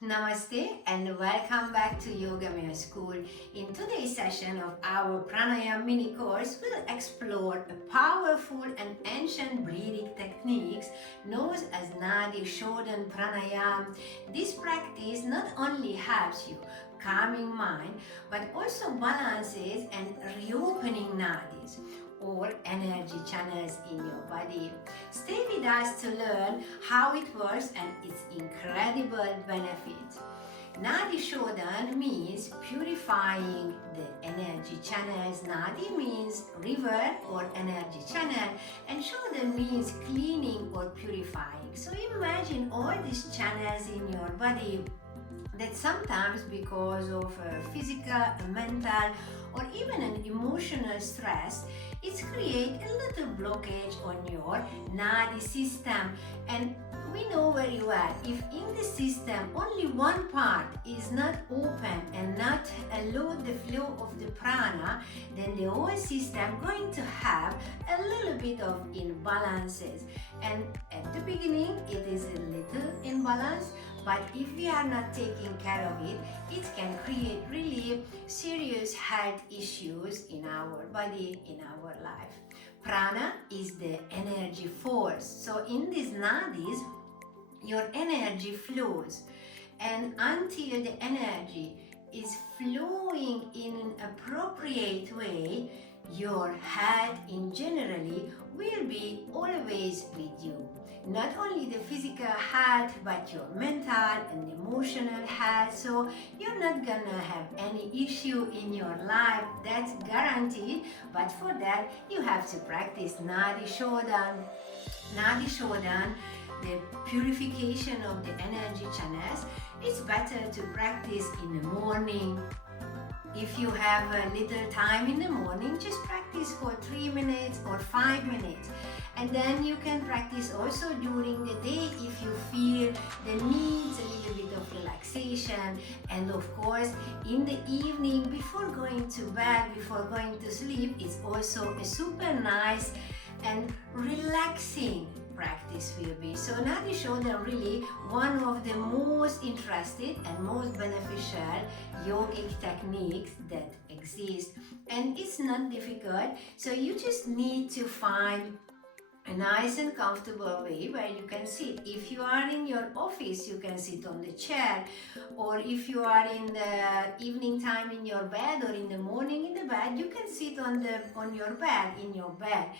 Namaste and welcome back to Yogamea School. In today's session of our Pranayama mini course, we'll explore a powerful and ancient breathing techniques known as Nadi Shodhan Pranayama. This practice not only helps you calming mind but also balances and reopening nadis or energy channels in your body. Stay with us to learn how it works and its incredible benefits. Nadi Shodhan means purifying the energy channels. Nadi means river or energy channel, and Shodhan means cleaning or purifying. So imagine all these channels in your body that sometimes because of physical, mental, or even an emotional stress, it's create a little blockage on your Nadi system. And we know very well, if in the system only one part is not open and not allow the flow of the prana, then the whole system going to have a little bit of imbalances. And at the beginning, it is a little imbalance, but if we are not taking care of it, it can create really serious health issues in our body, in our life. Prana is the energy force. So in these nadis, your energy flows, and until the energy is flowing in an appropriate way, your health in generally will be always with you. Not only the physical health, but your mental and emotional health. So you're not gonna have any issue in your life, that's guaranteed. But for that, you have to practice Nadi Shodhan. Nadi Shodhan, the purification of the energy channels, it's better to practice in the morning. If you have a little time in the morning, just practice for 3 minutes or 5 minutes. And then you can practice also during the day if you feel the needs, a little bit of relaxation. And of course, in the evening, before going to bed, before going to sleep, it's also a super nice and relaxing practice will be. So Nadi Shodhan really one of the most interested and most beneficial yogic techniques that exist. And it's not difficult, so you just need to find a nice and comfortable way where you can sit. If you are in your office, you can sit on the chair, or if you are in the evening time in your bed or in the morning in the bed, you can sit on your bed, in your bed.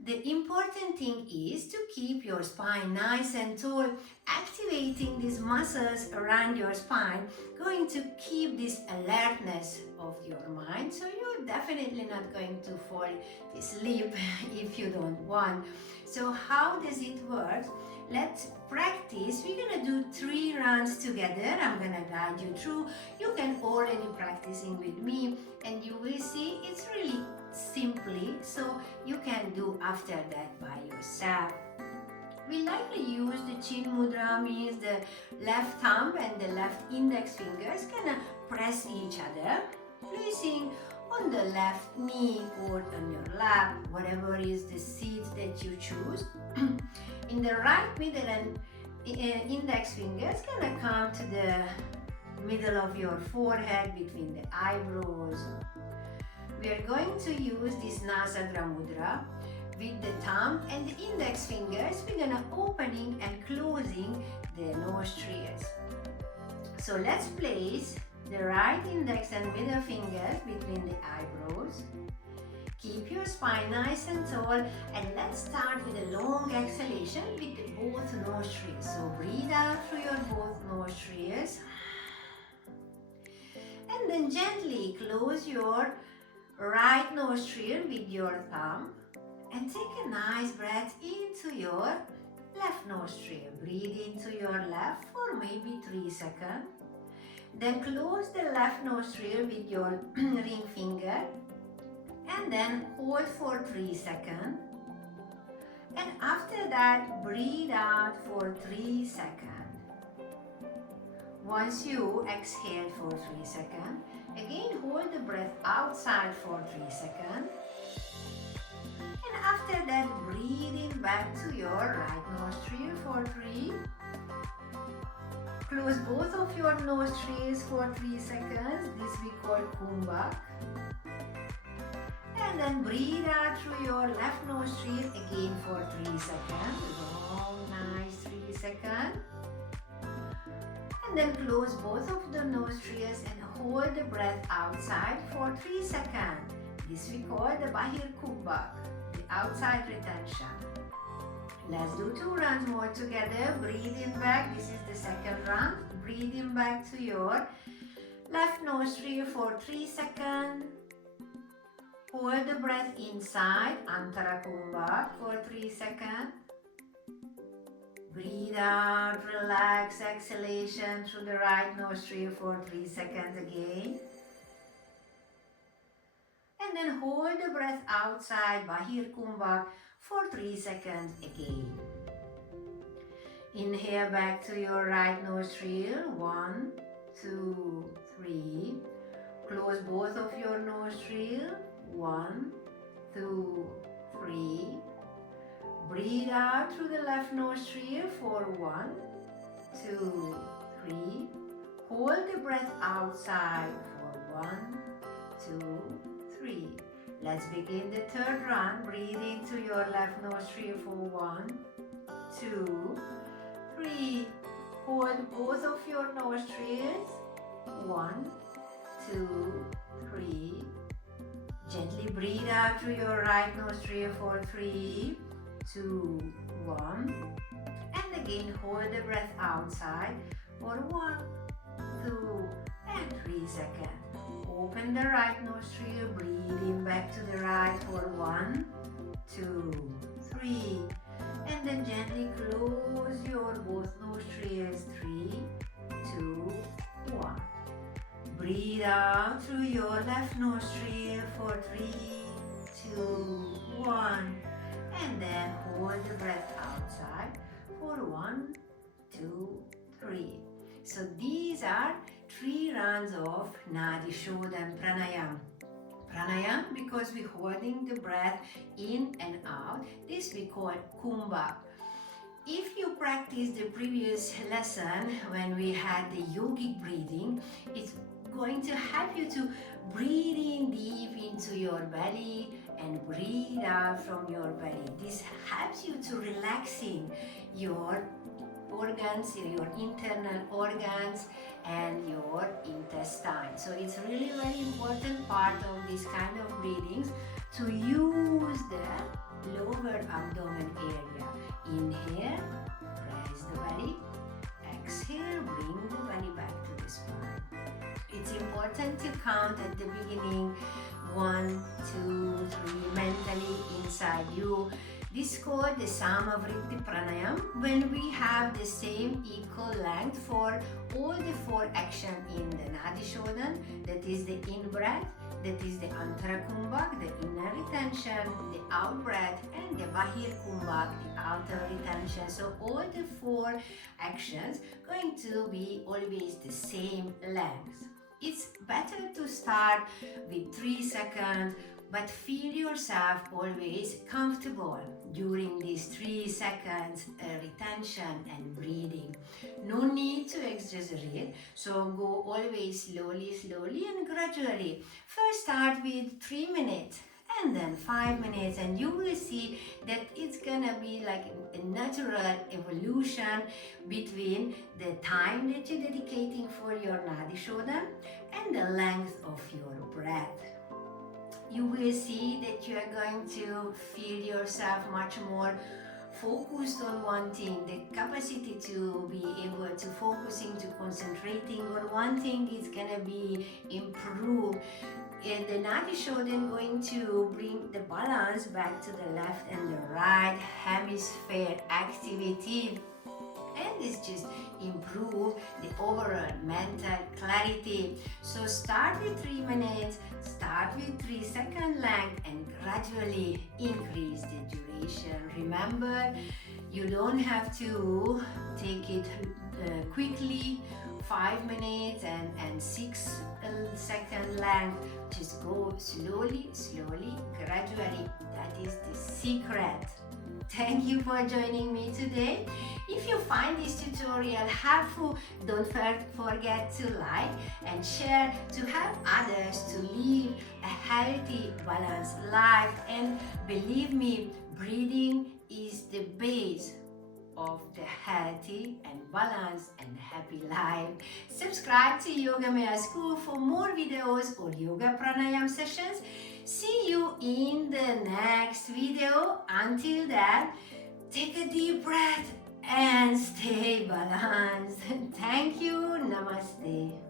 The important thing is to keep your spine nice and tall, activating these muscles around your spine, going to keep this alertness of your mind. So you're definitely not going to fall asleep if you don't want. So how does it work? Let's practice. We're gonna do 3 rounds together. I'm gonna guide you through. You can already practicing with me, and you will see it's really simply, so you can do after that by yourself. We likely use the chin mudra, means the left thumb and the left index fingers gonna press each other, placing on the left knee or on your lap, whatever is the seat that you choose. In the right middle and index fingers gonna come to the middle of your forehead between the eyebrows. We are going to use this Nasadra mudra with the thumb and the index fingers. We're gonna opening and closing the nostrils. So let's place the right index and middle fingers between the eyebrows. Keep your spine nice and tall, and let's start with a long exhalation with both nostrils. So breathe out through your both nostrils, and then gently close your right nostril with your thumb and take a nice breath into your left nostril. Breathe into your left for maybe 3 seconds. Then close the left nostril with your ring finger and then hold for 3 seconds. And after that, breathe out for 3 seconds. Once you exhale for 3 seconds, again hold the breath outside for 3 seconds. And after that, breathe in back to your right nostril for 3. close both of your nostrils for 3 seconds. This we call kumbhak. And then breathe out through your left nostril again for 3 seconds. Long, nice 3 seconds. And then close both of the nostrils and hold the breath outside for 3 seconds. This we call the Bahir Kumbhak, the outside retention. Let's do 2 rounds more together. Breathe in back. This is the second round. Breathe in back to your left nostril for 3 seconds. Hold the breath inside, Antara Kumbhak for 3 seconds. Breathe out, relax, exhalation through the right nostril for 3 seconds again. And then hold the breath outside, Bahir Kumbhak for 3 seconds again. Inhale back to your right nostril. 1, 2, 3. Close both of your nostrils. 1, 2, 3. Breathe out through the left nostril for 1, 2, 3. Hold the breath outside for 1, 2, 3. Let's begin the third round. Breathe into your left nostril for 1, 2, 3. Hold both of your nostrils. 1, 2, 3. Gently breathe out through your right nostril for 3, 2, 1. And again hold the breath outside for 1, 2, and 3 seconds. Open the right nostril, breathe in back to the right for 1, 2, 3. And then gently close your both nostrils. 3, 2, 1. Breathe out through your left nostril for 3, 2, 1. And then hold the breath outside for 1, 2, 3. So these are 3 rounds of Nadi Shodhan Pranayama. Pranayama because we're holding the breath in and out. This we call kumbhak. If you practice the previous lesson when we had the yogic breathing, it's going to help you to breathe in deep into your belly and breathe out from your belly. This helps you to relaxing your organs, your internal organs and your intestine. So it's really very important part of this kind of breathings to use the lower abdomen area. Inhale, raise the belly. Exhale, bring the belly back to the spine. It's important to count at the beginning 1, 2, 3 mentally inside you. This is called the Samavritti Pranayama when we have the same equal length for all the 4 actions in the Nadi Shodhan. That is the in-breath, that is the Antara Kumbhak, the inner retention, the out-breath, and the Bahir Kumbhak, the outer retention. So all the 4 actions going to be always the same length. It's better to start with 3 seconds, but feel yourself always comfortable during these 3 seconds retention and breathing. No need to exaggerate, so go always slowly and gradually. First start with 3 minutes and then 5 minutes, and you will see that it's gonna be like a natural evolution between the time that you're dedicating for your Nadi Shodhan and the length of your breath. You will see that you are going to feel yourself much more focused on one thing, the capacity to be able to focusing, to concentrating on one thing is gonna be improved. And the Nadi Shodhan going to bring the balance back to the left and the right hemisphere activity. And this just improve the overall mental clarity. So start with 3 minutes, start with 3 second length and gradually increase the duration. Remember, you don't have to take it quickly, 5 minutes and 6 second length. Just go slowly, slowly, gradually. That is the secret. Thank you for joining me today. If you find this tutorial helpful, don't forget to like and share to help others to live a healthy, balanced life. And believe me, breathing is the base of the healthy and balanced and happy life. Subscribe to Yogamea School for more videos or yoga pranayama sessions. See you in the next video. Until then, take a deep breath and stay balanced. Thank you. Namaste.